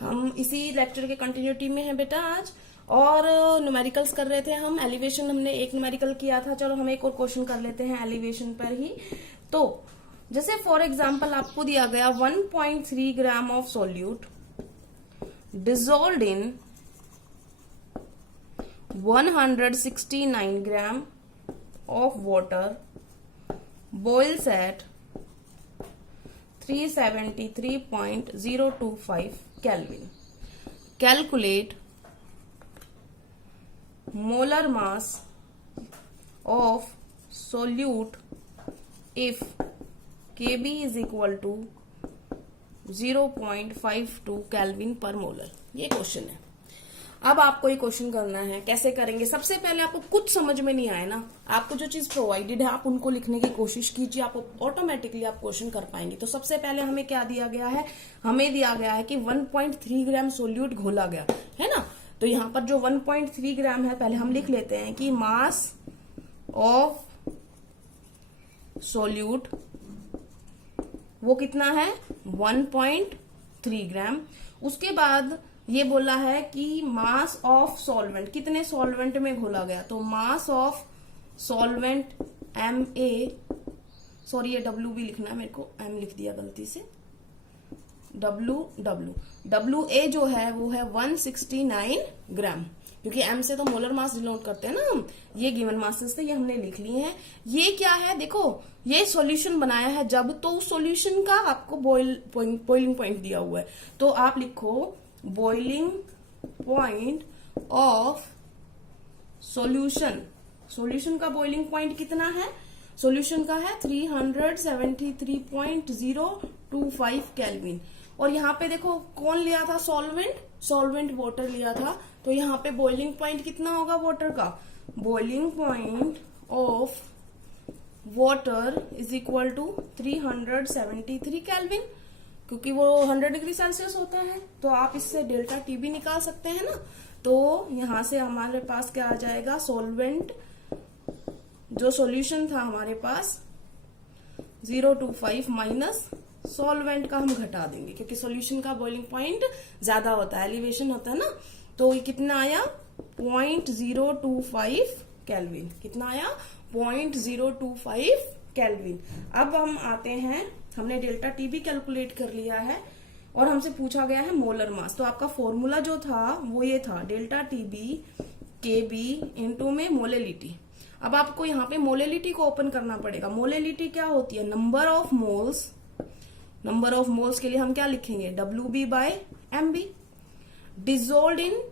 हम इसी लेक्चर के कंटिन्यूटी में हैं बेटा आज, और न्यूमेरिकल्स कर रहे थे हम। एलिवेशन हमने एक न्यूमेरिकल किया था, चलो हम एक और क्वेश्चन कर लेते हैं एलिवेशन पर ही। तो जैसे फॉर एग्जांपल आपको दिया गया 1.3 gram of solute dissolved in 169 gram of water boils at 373.025 Kelvin. Calculate molar mass of solute if Kb is equal to 0.52 Kelvin per molar. ये क्वेश्चन है। अब आपको ये क्वेश्चन करना है, कैसे करेंगे? सबसे पहले आपको कुछ समझ में नहीं आए ना, आपको जो चीज प्रोवाइडेड है आप उनको लिखने की कोशिश कीजिए, आप ऑटोमेटिकली आप क्वेश्चन कर पाएंगे। तो सबसे पहले हमें क्या दिया गया है? हमें दिया गया है कि 1.3 ग्राम सोल्यूट घोला गया है ना। तो यहाँ पर जो 1.3 ग्राम है, पहले हम लिख लेते हैं कि मास ऑफ सोल्यूट वो कितना है? 1.3 ग्राम। उसके बाद ये बोला है कि मास ऑफ सॉल्वेंट, कितने सॉल्वेंट में घोला गया? तो मास ऑफ सॉल्वेंट MA, सॉरी ये W भी लिखना है, मेरे को M लिख दिया गलती से, WA जो है वो है 169 ग्राम, क्योंकि M से तो मोलर मास डिनोट करते हैं ना हम। ये गिवन मासेस थे, ये हमने लिख लिए हैं। ये क्या है? देखो ये सॉल्यूशन बनाया है जब, तो उस सॉल्यूशन का आपको बॉइलिंग पॉइंट दिया हुआ है, तो आप लिखो boiling point of solution. Solution का बॉइलिंग पॉइंट कितना है? सॉल्यूशन का है 373.025 केल्विन। और यहाँ पे देखो कौन लिया था? सॉल्वेंट वाटर लिया था। तो यहाँ पे बॉइलिंग पॉइंट कितना होगा वाटर का? Boiling point of water is equal to 373 kelvin, क्योंकि वो 100 डिग्री सेल्सियस होता है। तो आप इससे डेल्टा टी भी निकाल सकते हैं ना। तो यहां से हमारे पास क्या आ जाएगा? सॉल्वेंट जो सॉल्यूशन था हमारे पास 025 माइनस सॉल्वेंट का हम घटा देंगे, क्योंकि सॉल्यूशन का बॉइलिंग पॉइंट ज्यादा होता है, एलिवेशन होता है ना। तो ये कितना आया? 0.025 केल्विन। कितना आया? 0.025 केल्विन। अब हम आते हैं, हमने डेल्टा टी भी कैलकुलेट कर लिया है और हमसे पूछा गया है मोलर मास। तो आपका फॉर्मूला जो था वो ये था, डेल्टा टीबी केबी इंटू में मोलेलिटी। अब आपको यहाँ पे मोलेलिटी को ओपन करना पड़ेगा। मोलेलिटी क्या होती है? Number of moles. Number of moles के लिए हम क्या लिखेंगे? WB/MB dissolved in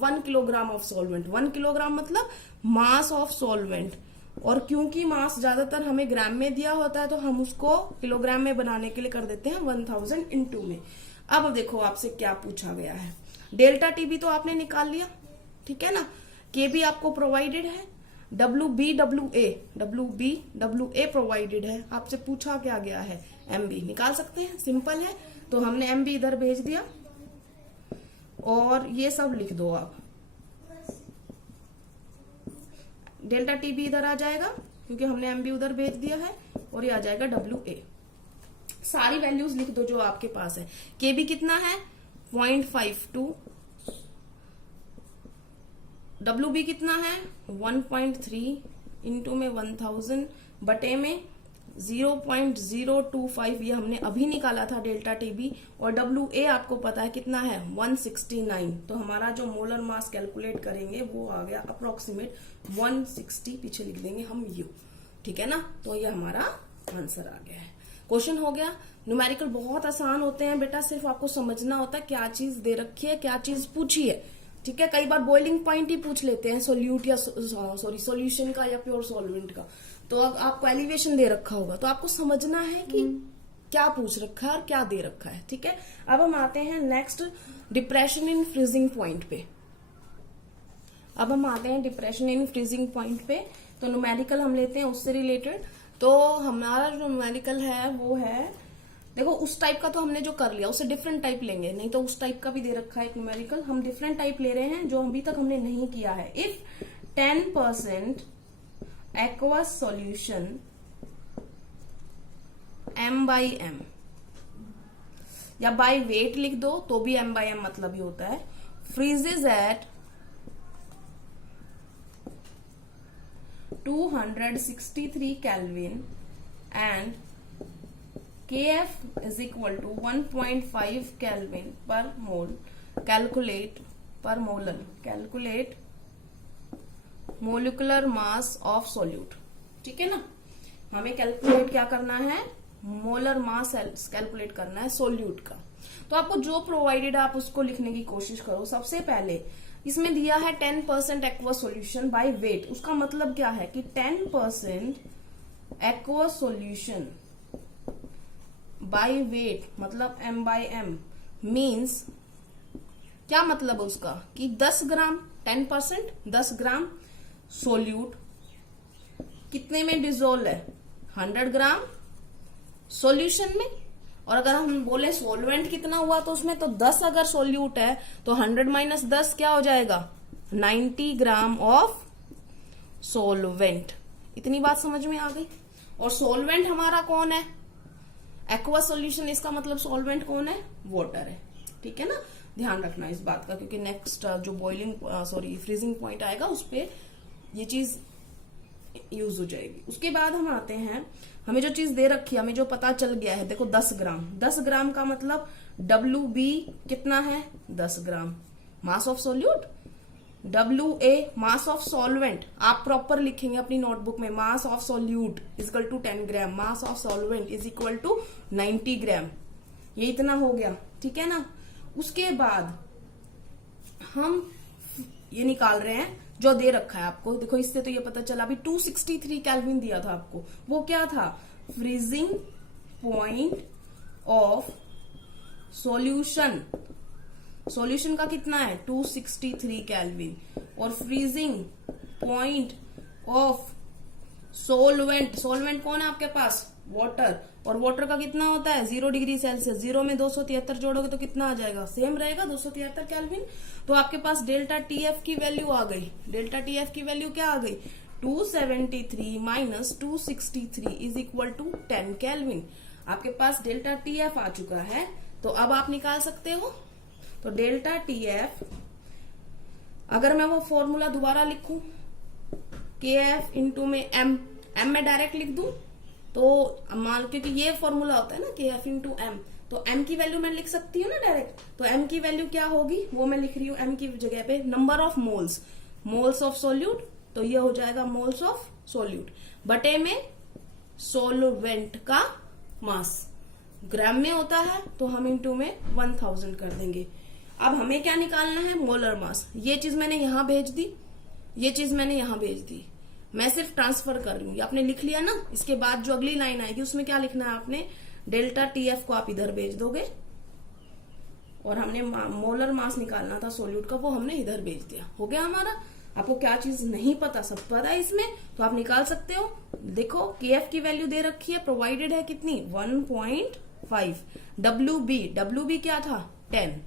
1 kilogram of solvent. 1 kilogram मतलब मास ऑफ सॉल्वेंट, और क्योंकि मास ज्यादातर हमें ग्राम में दिया होता है तो हम उसको किलोग्राम में बनाने के लिए कर देते हैं 1000 इंटू में। अब देखो आपसे क्या पूछा गया है। डेल्टा टीबी तो आपने निकाल लिया, ठीक है ना। केबी आपको प्रोवाइडेड है, WB प्रोवाइडेड है। आपसे पूछा क्या गया है? MB निकाल सकते हैं, सिंपल है। तो हमने MB इधर भेज दिया और ये सब लिख दो आप। डेल्टा टीबी इधर आ जाएगा क्योंकि हमने MB उधर भेज दिया है, और ये आ जाएगा WA। सारी वैल्यूज लिख दो जो आपके पास है। केबी कितना है? 0.52। WB कितना है? 1.3 इंटू में 1000 बटे में 0.025, ये हमने अभी निकाला था डेल्टा टीबी। और WA आपको पता है कितना है? 169। तो हमारा जो मोलर मास कैलकुलेट करेंगे वो आ गया अप्रोक्सीमेट 160, पीछे लिख देंगे हम U, ठीक है ना। तो ये हमारा आंसर आ गया है। क्वेश्चन हो गया। न्यूमेरिकल बहुत आसान होते हैं बेटा, सिर्फ आपको समझना होता है क्या चीज दे रखी है, क्या चीज पूछी है, ठीक है। कई बार बॉइलिंग पॉइंट ही पूछ लेते हैं सोल्यूट या सॉल्यूशन का या प्योर सॉल्वेंट का। तो अब आपको एलिवेशन दे रखा होगा तो आपको समझना है कि क्या पूछ रखा है और क्या दे रखा है, ठीक है। अब हम आते हैं next depression in freezing point पे। अब हम आते हैं डिप्रेशन इन फ्रीजिंग पॉइंट पे। तो न्यूमेरिकल हम लेते हैं उससे रिलेटेड। तो हमारा जो न्यूमेरिकल है वो है, देखो उस टाइप का तो हमने जो कर लिया, उससे डिफरेंट टाइप लेंगे, नहीं तो उस टाइप का भी दे रखा है एक न्यूमेरिकल। हम डिफरेंट टाइप ले रहे हैं जो अभी तक हमने नहीं किया है। इफ 10% aqueous solution M/M या बाय वेट लिख दो तो भी m/m मतलब ही होता है। Freezes at 263 Kelvin and kf is equal to 1.5 Kelvin per mole. Calculate per molar. Calculate molecular mass of solute. ठीक है ना, हमें कैलकुलेट क्या करना है, मोलर मास कैलकुलेट करना है सोल्यूट का। तो आपको जो प्रोवाइडेड है आप उसको लिखने की कोशिश करो। सबसे पहले इसमें दिया है 10% एक्वस सॉल्यूशन बाय वेट। उसका मतलब क्या है कि 10% एक्वस सॉल्यूशन बाय वेट मतलब m/m मीन्स क्या मतलब है उसका कि 10 ग्राम 10% 10 ग्राम सोल्यूट कितने में डिजोल्व है, 100 ग्राम सॉल्यूशन में। और अगर हम बोले सोलवेंट कितना हुआ तो उसमें तो 10 अगर सोल्यूट है तो 100 माइनस 10 क्या हो जाएगा, 90 ग्राम ऑफ सोलवेंट। इतनी बात समझ में आ गई। और सोलवेंट हमारा कौन है, एक्वस सॉल्यूशन, इसका मतलब सोलवेंट कौन है, वाटर है। ठीक है ना, ध्यान रखना इस बात का, क्योंकि नेक्स्ट जो बॉइलिंग फ्रीजिंग पॉइंट आएगा उस पे ये चीज यूज हो जाएगी। उसके बाद हम आते हैं, हमें जो चीज दे रखी है, हमें जो पता चल गया है, देखो 10 ग्राम 10 ग्राम का मतलब WB कितना है, 10 gram mass of solute. WA mass of solvent, आप प्रॉपर लिखेंगे अपनी नोटबुक में, mass of solute is equal to 10 gram, mass of solvent is equal to 90 gram. ये इतना हो गया, ठीक है ना। उसके बाद हम ये निकाल रहे हैं जो दे रखा है आपको। देखो इससे तो ये पता चला, अभी 263 केल्विन दिया था आपको, वो क्या था, freezing point of solution. Solution का कितना है 263 केल्विन, और freezing point of solvent, solvent कौन है आपके पास, वाटर, और वाटर का कितना होता है 0 डिग्री सेल्सियस। 0 में 273 जोड़ोगे तो कितना आ जाएगा, सेम रहेगा 273 केल्विन। तो आपके पास डेल्टा TF की वैल्यू आ गई। डेल्टा TF की वैल्यू क्या आ गई, 273 minus 263 is equal to 10 kelvin. आपके पास डेल्टा TF आ चुका है, तो अब आप निकाल सकते हो। तो डेल्टा TF, अगर मैं वो फॉर्मूला दोबारा लिखूं, KF इंटू में M में डायरेक्ट लिख दूं तो मान, क्योंकि ये फॉर्मूला होता है ना KF इंटू M, तो M की वैल्यू मैं लिख सकती हूँ ना डायरेक्ट। तो M की वैल्यू क्या होगी वो मैं लिख रही हूँ, M की जगह पे number of moles, moles of solute, तो ये हो जाएगा मोल्स ऑफ सोल्यूट बटे में सोलवेंट का मास। ग्राम में होता है तो हम इंटू में 1000 कर देंगे। अब हमें क्या निकालना है, मोलर मास। ये चीज मैंने यहां भेज दी, ये चीज मैंने यहां भेज दी, मैं सिर्फ ट्रांसफर कर रही हूँ। आपने लिख लिया ना, इसके बाद जो अगली लाइन आएगी उसमें क्या लिखना है आपने, डेल्टा TF को आप इधर भेज दोगे, और हमने मोलर मास निकालना था सोल्यूट का, वो हमने इधर भेज दिया। हो गया हमारा। आपको क्या चीज नहीं पता, सब पता है इसमें, तो आप निकाल सकते हो। देखो KF की वैल्यू दे रखी है, प्रोवाइडेड है कितनी 1.5। WB क्या था 10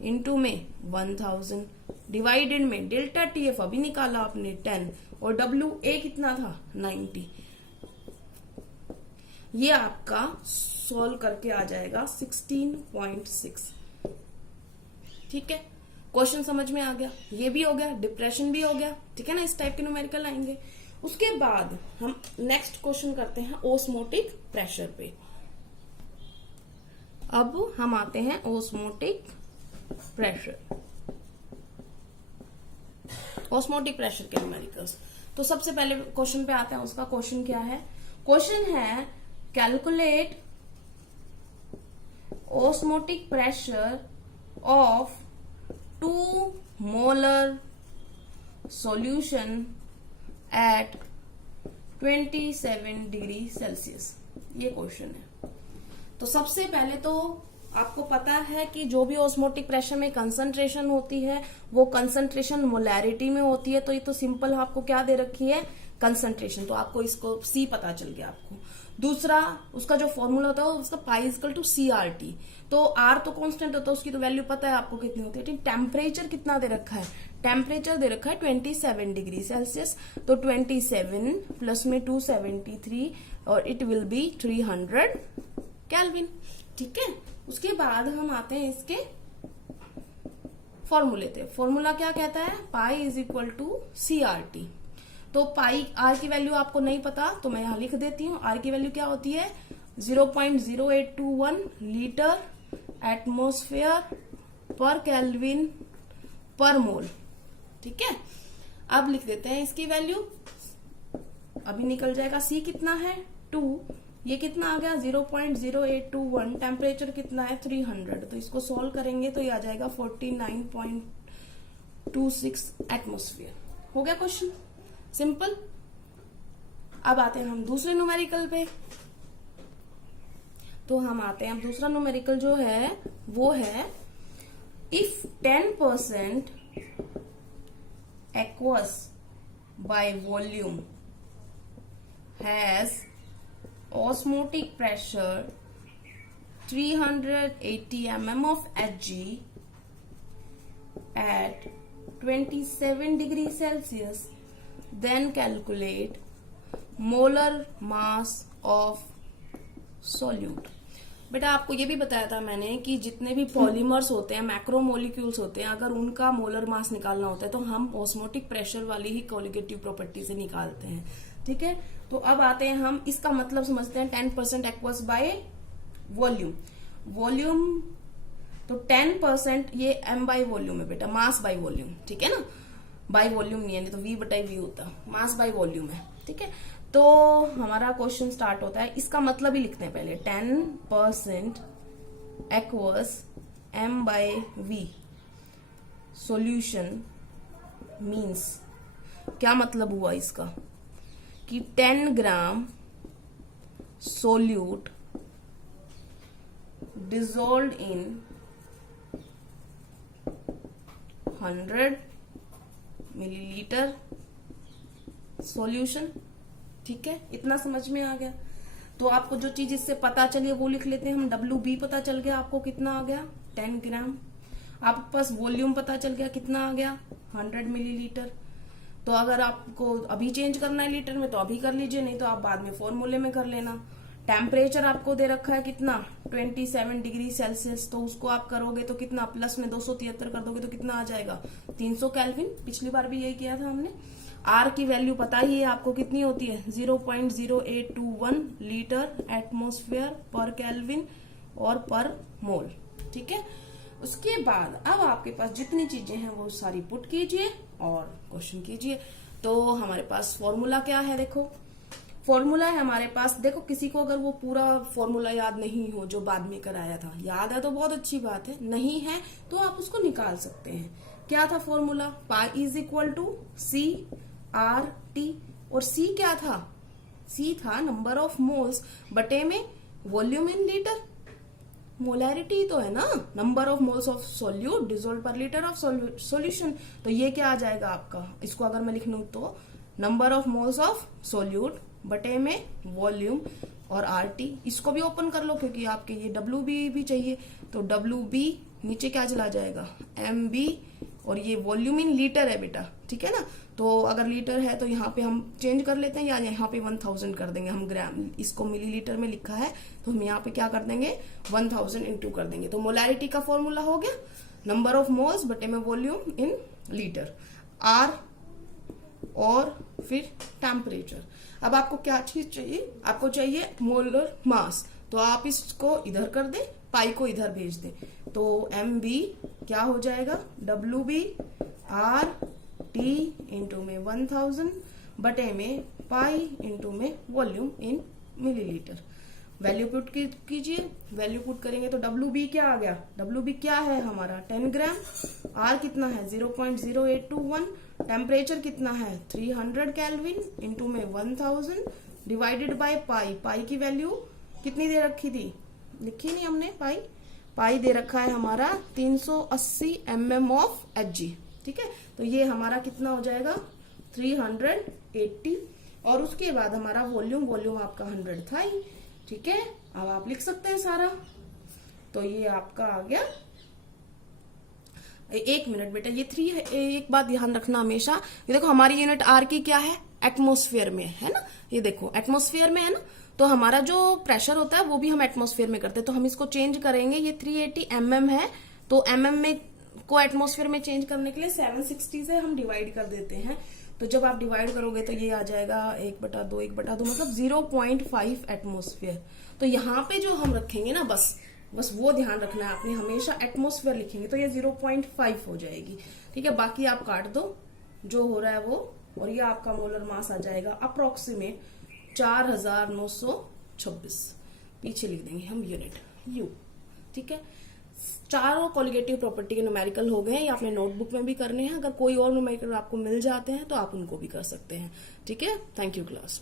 इंटू में 1000 डिवाइडेड में डेल्टा TF अभी निकाला आपने 10, और WA कितना था 90। ये आपका सॉल्व करके आ जाएगा 16.6। ठीक है, क्वेश्चन समझ में आ गया, ये भी हो गया, डिप्रेशन भी हो गया। ठीक है ना, इस टाइप के न्यूमेरिकल आएंगे। उसके बाद हम नेक्स्ट क्वेश्चन करते हैं ओस्मोटिक प्रेशर पे। अब हम आते हैं ओस्मोटिक प्रेशर, ओस्मोटिक प्रेशर के न्यूमेरिकल्स। तो सबसे पहले क्वेश्चन पे आते हैं, उसका क्वेश्चन क्या है, क्वेश्चन है calculate osmotic pressure of 2 molar solution at 27 degree Celsius. ये क्वेश्चन है। तो सबसे पहले तो आपको पता है कि जो भी ऑस्मोटिक प्रेशर में कंसंट्रेशन होती है वो कंसंट्रेशन मोलैरिटी में होती है। तो ये तो सिंपल आपको क्या दे रखी है, कंसंट्रेशन, तो आपको इसको C पता चल गया आपको। दूसरा उसका जो फॉर्मूला होता है उसका पाई इक्वल टू CRT। तो R तो कांस्टेंट होता है, उसकी तो वैल्यू पता है आपको कितनी होती है। टेम्परेचर कितना दे रखा है, टेम्परेचर दे रखा है 27 डिग्री सेल्सियस। तो 27 प्लस में 273 और इट विल बी 300 केल्विन। ठीक है, उसके बाद हम आते हैं इसके फॉर्मूले पे। फॉर्मूला क्या कहता है, pi is equal to CRT। तो पाई आर की वैल्यू आपको नहीं पता तो मैं यहां लिख देती हूँ। आर की वैल्यू क्या होती है 0.0821 लीटर एटमॉस्फेयर पर केल्विन पर मोल। ठीक है, अब लिख देते हैं इसकी वैल्यू, अभी निकल जाएगा। सी कितना है 2, ये कितना आ गया 0.0821, टेम्परेचर कितना है 300, तो इसको सॉल्व करेंगे तो ये आ जाएगा 49.26 एटमॉस्फेयर। हो गया क्वेश्चन सिंपल। अब आते हैं हम दूसरे न्यूमेरिकल पे। तो हम आते हैं, अब दूसरा न्यूमेरिकल जो है वो है if 10% aqueous by volume has osmotic pressure 380 mm of Hg at 27 degrees Celsius, then calculate molar mass of solute। बेटा आपको ये भी बताया था मैंने कि जितने भी पॉलीमर्स होते हैं, मैक्रोमोलिक्यूल्स होते हैं, अगर उनका मोलर मास निकालना होता है तो हम ऑस्मोटिक प्रेशर वाली ही कोलिगेटिव प्रॉपर्टी से निकालते हैं। ठीक है, तो अब आते हैं हम इसका मतलब समझते हैं 10% एक्वस बाय वॉल्यूम। वॉल्यूम तो 10% ये m बाय वॉल्यूम है बेटा, मास बाय वॉल्यूम। ठीक है ना, बाय वॉल्यूम नहीं है, नहीं तो V/V होता, मास बाय वॉल्यूम है। ठीक है, तो हमारा क्वेश्चन स्टार्ट होता है, इसका मतलब ही लिखते हैं पहले 10% एक्वस m/V सॉल्यूशन मीन्स क्या मतलब हुआ इसका कि 10 gram solute dissolve in 100 millilitre solution. ठीक है, इतना समझ में आ गया। तो आपको जो चीज इससे पता चली वो लिख लेते हैं हम। WB पता चल गया आपको कितना आ गया 10 ग्राम। आपके पास वॉल्यूम पता चल गया कितना आ गया 100 मिलीलीटर। तो अगर आपको अभी चेंज करना है लीटर में तो अभी कर लीजिए, नहीं तो आप बाद में फॉर्मूले में कर लेना। टेम्परेचर आपको दे रखा है कितना 27 डिग्री सेल्सियस, तो उसको आप करोगे तो कितना प्लस में 273 कर दोगे तो कितना आ जाएगा 300 केल्विन। पिछली बार भी यही किया था हमने। आर की वैल्यू पता ही है आपको कितनी होती है 0.0821 लीटर एटमॉस्फेयर पर केल्विन और पर मोल। ठीक है, उसके बाद अब आपके पास जितनी चीजें हैं वो सारी पुट कीजिए और क्वेश्चन कीजिए। तो हमारे पास फॉर्मूला क्या है, देखो फॉर्मूला है हमारे पास। देखो किसी को अगर वो पूरा फॉर्मूला याद नहीं हो जो बाद में कराया था, याद है तो बहुत अच्छी बात है, नहीं है तो आप उसको निकाल सकते हैं। क्या था formula, pi is equal to CRT, और C क्या था, C था नंबर ऑफ मोल्स बटे में वॉल्यूम इन लीटर। मोलैरिटी तो है ना, number of moles of solute dissolve पर लीटर ऑफ सॉल्यूशन। तो ये क्या आ जाएगा आपका, इसको अगर मैं लिख लूं तो number of moles of solute बटे में वॉल्यूम और RT। इसको भी ओपन कर लो क्योंकि आपके ये WB भी चाहिए, तो WB नीचे क्या चला जाएगा MB, और ये वॉल्यूम इन लीटर है बेटा। ठीक है ना, तो अगर लीटर है तो यहाँ पे हम चेंज कर लेते हैं, या यहाँ पे 1000 कर देंगे हम ग्राम, इसको मिलीलीटर में लिखा है तो हम यहाँ पे क्या कर देंगे 1000 इंटू कर देंगे। तो मोलैरिटी का फॉर्मूला हो गया नंबर ऑफ मोल्स बटे में वॉल्यूम इन लीटर, R और फिर टेम्परेचर। अब आपको क्या चीज चाहिए, आपको चाहिए मोलर मास, तो आप इसको इधर कर दें, पाई को इधर भेज दें, तो MB क्या हो जाएगा WB RT इंटू में 1000 बटे में पाई इंटू में वॉल्यूम इन मिलीलीटर। वैल्यू पुट कीजिए, वैल्यू पुट करेंगे तो WB क्या आ गया, WB क्या है हमारा 10 ग्राम, R कितना है 0.0821, टेम्परेचर कितना है 300 केल्विन इंटू में 1000 डिवाइडेड बाय पाई। पाई की वैल्यू कितनी दे रखी थी, लिखी नहीं हमने, पाई दे रखा है हमारा 380 mm ऑफ Hg। ठीक है, तो ये हमारा कितना हो जाएगा 380, और उसके बाद हमारा वॉल्यूम आपका 100 था ही। ठीक है, अब आप लिख सकते हैं सारा, तो ये आपका आ गया। एक मिनट बेटा, ये 3 है, एक बात ध्यान रखना हमेशा, ये देखो हमारी यूनिट R की क्या है एटमॉस्फेयर में है ना, ये देखो एटमॉस्फेयर में है ना, तो हमारा जो प्रेशर होता है वो भी हम एटमॉस्फेयर में करते हैं, तो हम इसको चेंज करेंगे। ये 380 mm है, तो mm में को एटमॉस्फेयर में चेंज करने के लिए 760 से हम डिवाइड कर देते हैं। तो जब आप डिवाइड करोगे तो ये आ जाएगा 1/2 1/2, मतलब 0.5 एटमॉस्फेयर। तो यहाँ पे जो हम रखेंगे ना, बस वो ध्यान रखना है आपने, हमेशा एटमॉस्फेयर लिखेंगे तो ये 0.5 हो जाएगी। ठीक है, बाकी आप काट दो जो हो रहा है वो, और ये आपका मोलर मास आ जाएगा अप्रोक्सीमेट 4926। पीछे लिख देंगे हम यूनिट यू। ठीक है, चारों कॉलिगेटिव प्रॉपर्टी के न्यूमेरिकल हो गए हैं, ये आपने नोटबुक में भी करने हैं। अगर कोई और न्यूमेरिकल आपको मिल जाते हैं तो आप उनको भी कर सकते हैं। ठीक है, थैंक यू क्लास।